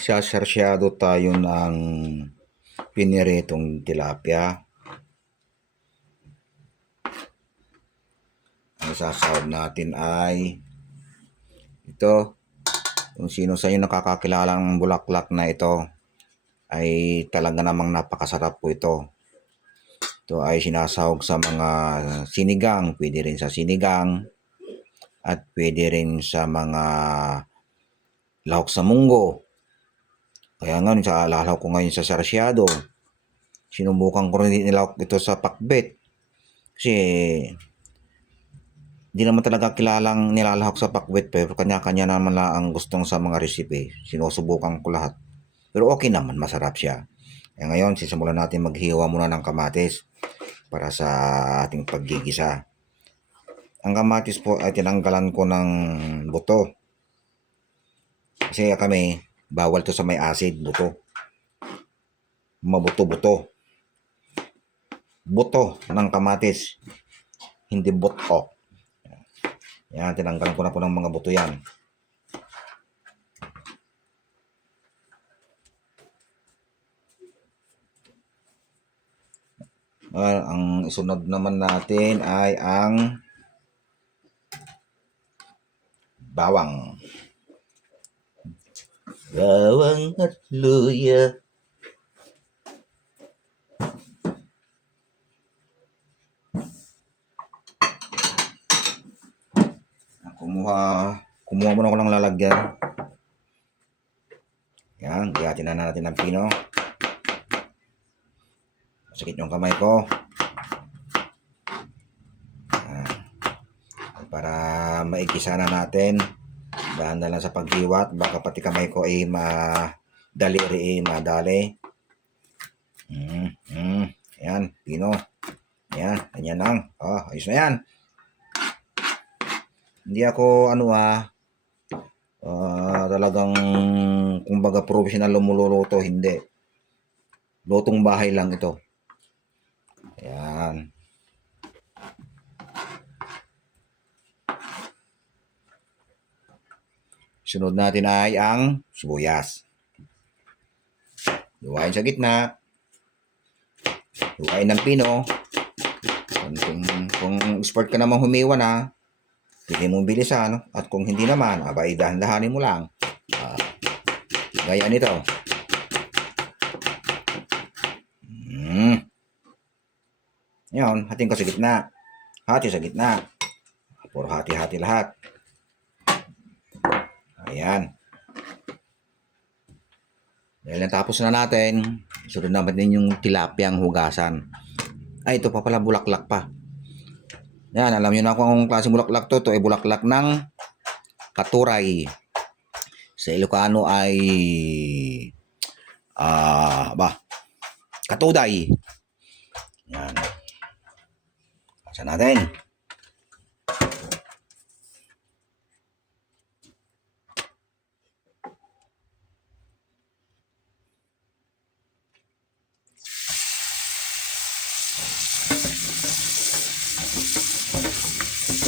Magsasarsyado tayo ng piniritong tilapia. Ang sasawag natin ay ito. Kung sino sa inyo nakakakilala ng bulaklak na ito, ay talaga namang napakasarap po ito. Ito ay sinasawag sa mga sinigang, pwede rin sa sinigang, at pwede rin sa mga lahok sa munggo. Kaya nga, sa alalaw ko ngayon sa sarsyado, sinubukan ko rin nilahok ito sa pakbet. Kasi, di naman talaga kilalang nilalahok sa pakbet, pero kanya-kanya naman lang ang gustong sa mga recipe. Sinusubukan ko lahat. Pero okay naman, masarap siya. Kaya ngayon, sisimulan natin maghiwa muna ng kamatis para sa ating paggigisa. Ang kamatis po ay tinanggalan ko ng buto. Kasi kami, bawal to sa may acid, buto. Mabuto-buto. Buto ng kamatis. Hindi buto. Yan, tinanggalan ko na po ng mga buto yan. Ang isunod naman natin ay ang bawang. Bawang at luya. Kumuha muna ako ng lalagyan. Yan, gayatin na natin ng pino. Masakit yung kamay ko. Para maigisa na natin. Dahan na lang sa paghiwat. Baka pati kamay ko ay madali. Yan, pino. Yan, ganyan lang. Ayos na yan. Hindi ako talagang kumbaga professional lumuluto, hindi. Lutong bahay lang ito. Ayan. Sunod natin ay ang sibuyas. Luwain sa gitna. Luwain ng pino. Kung expert ka namang humiwa na, pwede mong bilisan. At kung hindi naman, dahan-dahanin mo lang. Gaya nito. Ngayon, hatiin ko sa gitna. Hati sa gitna. Puro hati-hati lahat. Ayan. Dahil natapos na natin, sunod naman din yung tilapiyang hugasan. Ay, ito pa pala, bulaklak pa. Yan, alam nyo na kung klaseng bulaklak to. Ito ay bulaklak ng katuray. Sa Ilocano ay katuday. Yan. Kasa natin.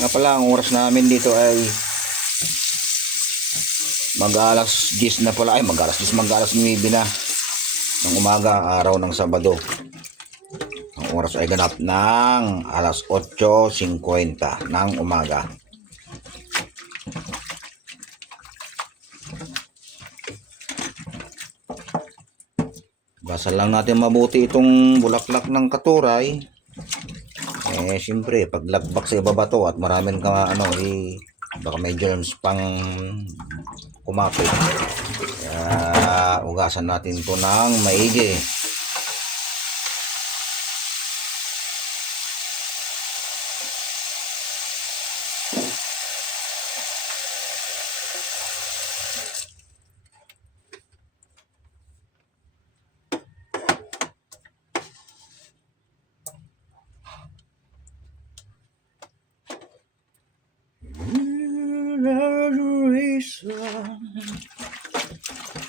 Nga pala, ang oras namin dito ay mag-alas 10 na pala. Ay, mag-alas 9 na ng umaga, araw ng Sabado. Ang oras ay ganap ng alas 8:50 ng umaga. Basa lang natin mabuti itong bulaklak ng katuray. Siyempre, pag lagbak sa ibaba to at maraming baka may germs pang kumapit. Kaya, ugasan natin to ng maigi.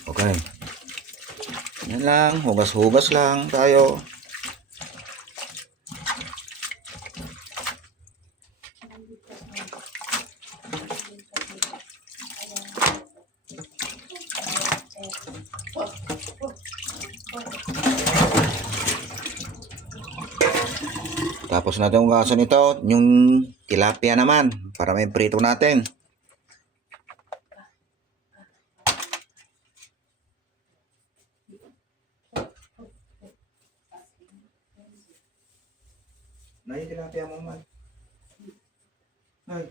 Okay. Yan lang, hugas-hugas lang tayo. Tapos natin ugasan ito, yung tilapia naman, para may prito natin. Nay, tilapia mo man. Ay.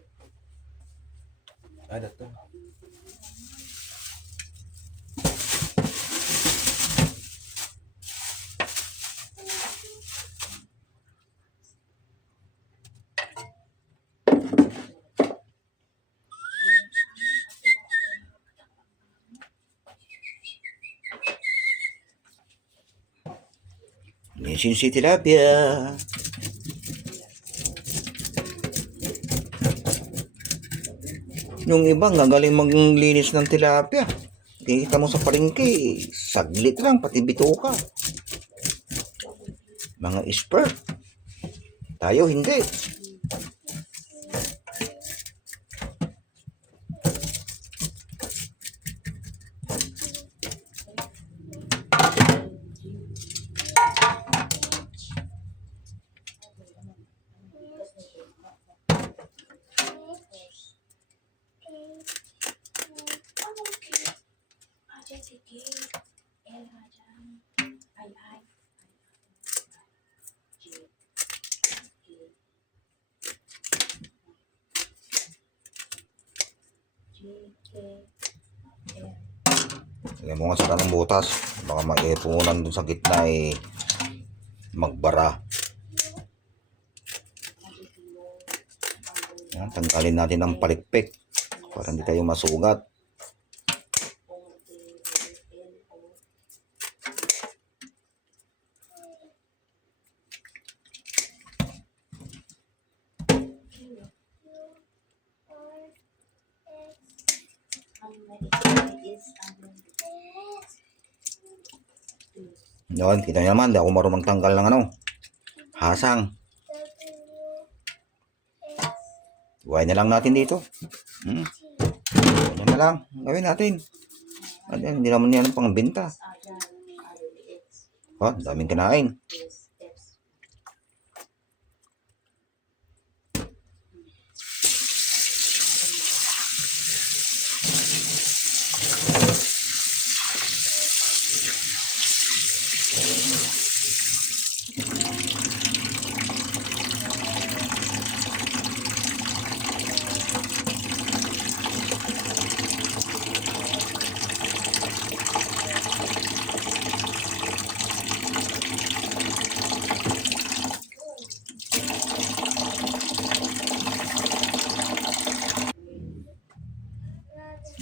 Ada to. Linisin si tilapia. Yung iba, gagaling maglinis ng tilapia. Kikita mo sa palengke, saglit lang, pati bituka. Mga expert. Tayo hindi. Lagyan mo nga sa kanang butas. Baka maipunan dun sa gitna magbara. Yan, tanggalin natin ang palikpik para hindi tayo masugat. Yun, kita nyo naman, di ako marunong tanggal ng hasang. Buhay na lang natin dito. Ganyan na lang, gawin natin. Hindi naman yan pang benta. Daming kinain.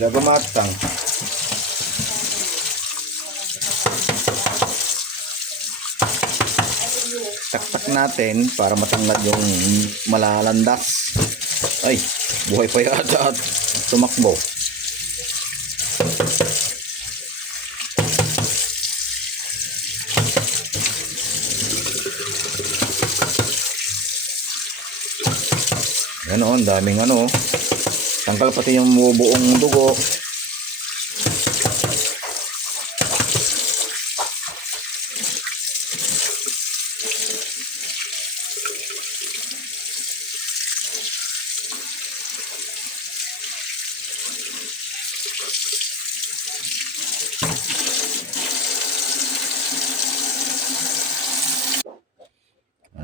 Gagamatang. Taktak natin para matanggal yung malalandas. Ay, buhay pa yata at tumakbo. Yan o, ang daming tanggal pati yung buong dugo.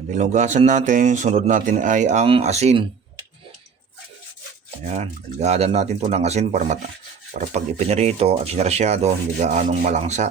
Dinugasan natin, sunod natin ay ang asin. Ayan, nagadan natin to ng asin para pag ipinirito at sinarasyado, hindi gaanong malangsa.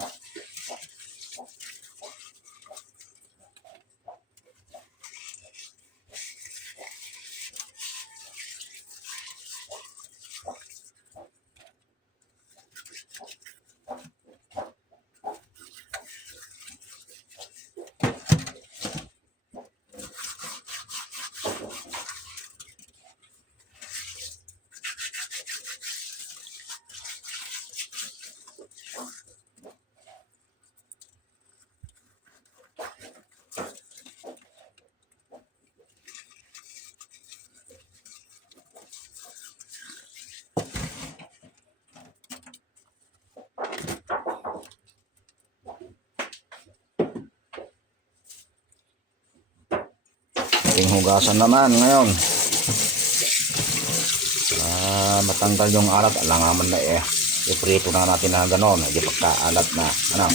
ating hugasan naman ngayon. Matanggal yung alat. Alangaman na iprito na natin na gano'n. Hindi pagkaalat na. Ano?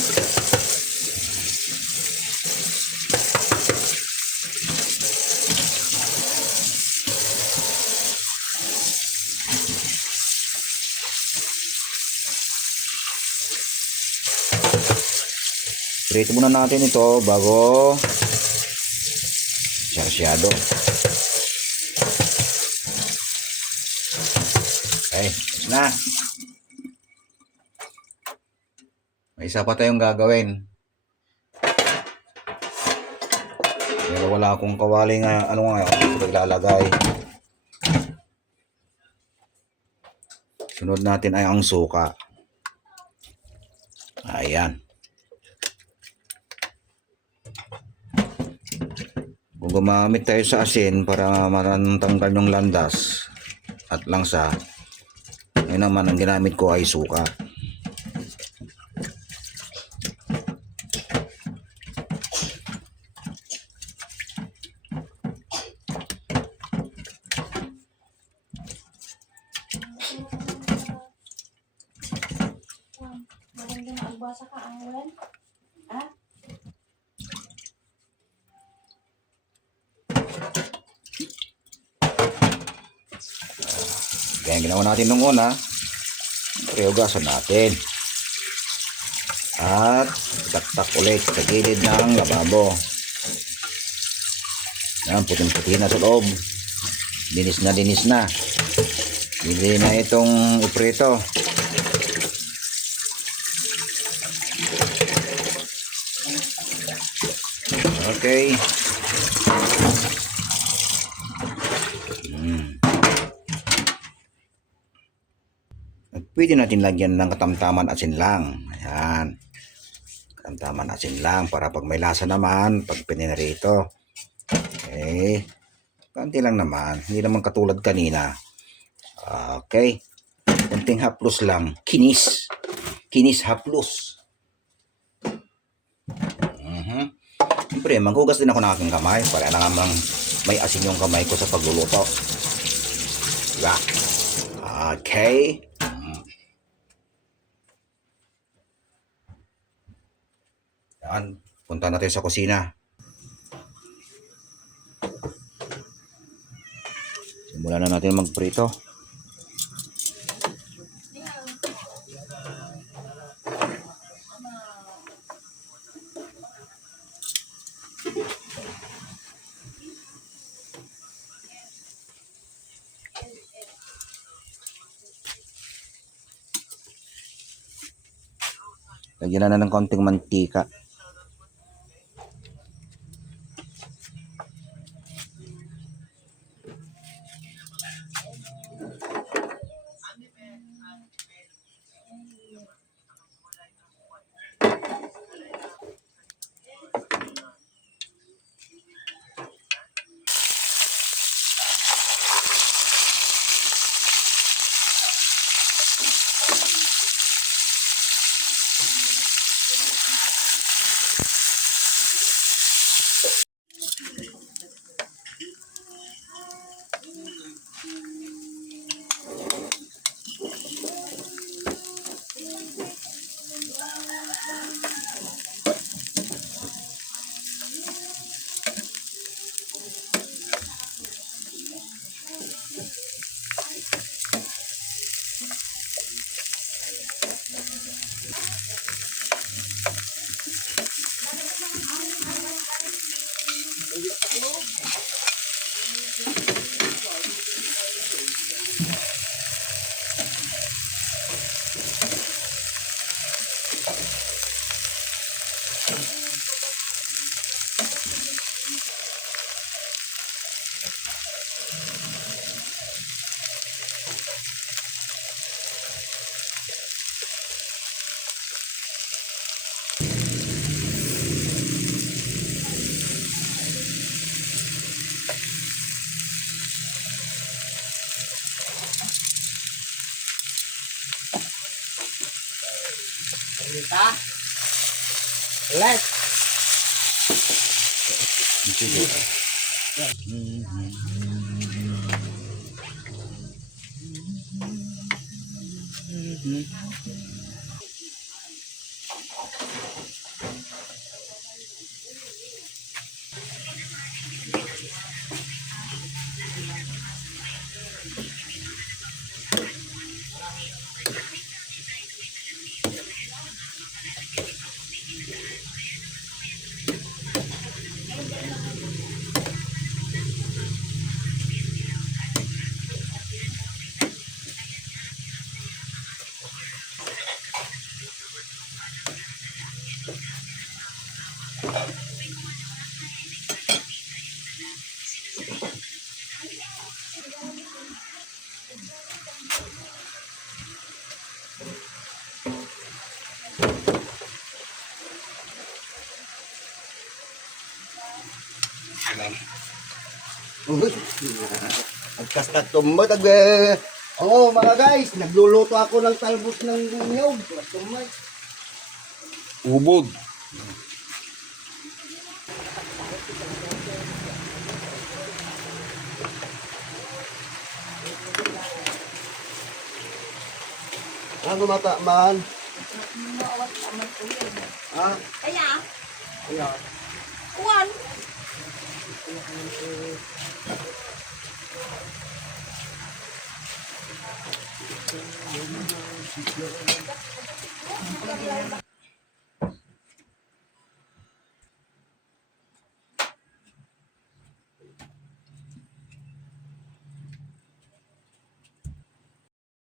Prito muna natin ito bago sarsyado. Okay, na. May isa pa tayong gagawin. Pero wala akong kawali nga. Ano nga yung paglalagay. Sunod natin ay ang suka. Ayan. Kung gumamit tayo sa asin para matanggal yung landas at langsa, ngayon naman ang ginamit ko ay suka. Maganda na agbasa ka ang ulan. Ha? Kaya ginawa natin nung una, hugasan natin. At taktak ulit sa gilid ng lababo. Yan, puting-puti na sa loob. Linis na linis na. Hindi na itong iprito. Okay. At pwede natin lagyan ng katamtaman asin lang. Ayan. Katamtaman asin lang para pag may lasa naman, pag pinirito. Okay. Kanti lang naman. Hindi naman katulad kanina. Okay. Kunting haplos lang. Kinis. Kinis haplos. Siyempre, maghugas din ako ng aking kamay para naman may asin yung kamay ko sa pagluluto. Diba? Okay. Yan. Punta natin sa kusina. Simulan na natin magprito. Lagyan na ng konting mantika. Kita. Let's. Uy, agkasta tumba tag oh mga guys, nagluluto ako ng talbos ng niyog. Tumay. Ubod. Ano mata man? Ha? Kaya, Kaya. uwan.